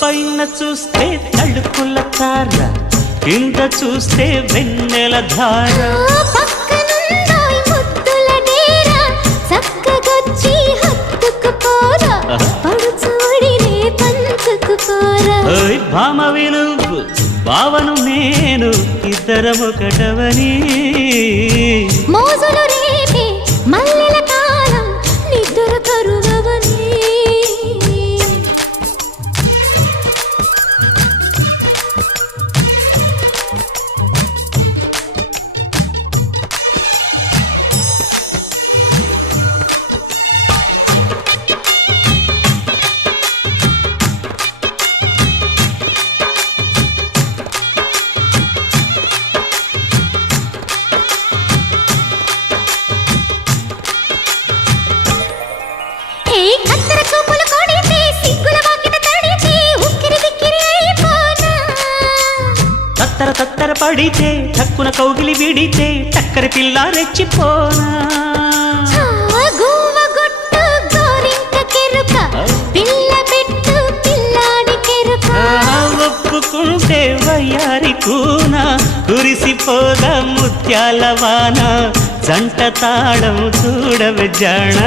పైన చూస్తే తడుకుల తార, కింద చూస్తే వెన్నెల ధార. పక్కనుందోయ్ ముద్దుల డేరా, చక్కగొచ్చి హత్తుకుపోరా, పడుచూడినే పంచుకుపోరా. భామ వినువు భావను నేను, ఇద్దరమొకటవని. మోజులు రేపే మల్లెల కాలం, నిద్ర కరువవని. తత్తర తత్తర పడితే చక్కున కౌగిలి విడితే చక్కరి పిల్ల రెచ్చిపోనా. ఒప్పుకుంటే వయ్యారి కూన, కురిసిపోదా ముత్యాల వాన, జంట తాళం చూడవే జాణ.